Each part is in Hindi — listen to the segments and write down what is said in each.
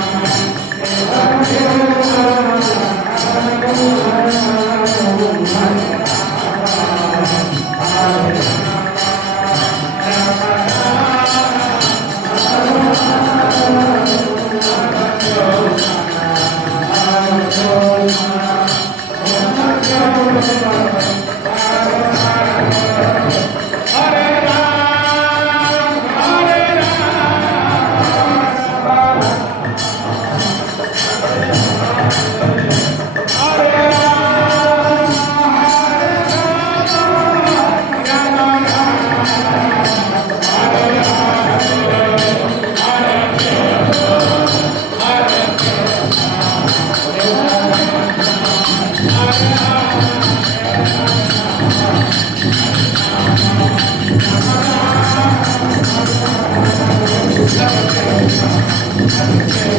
Música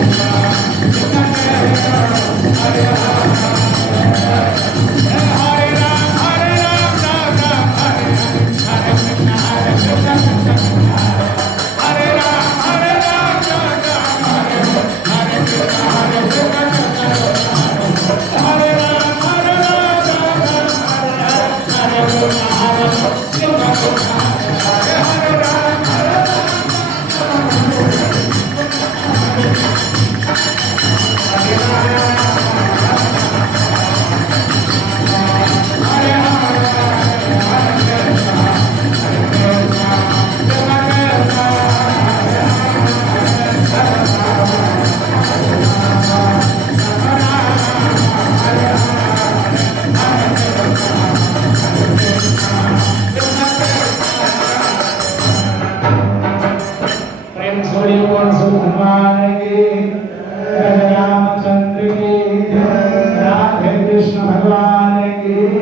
Yeah. ईश्वरी रामचंद्र के राधे कृष्ण भगवान के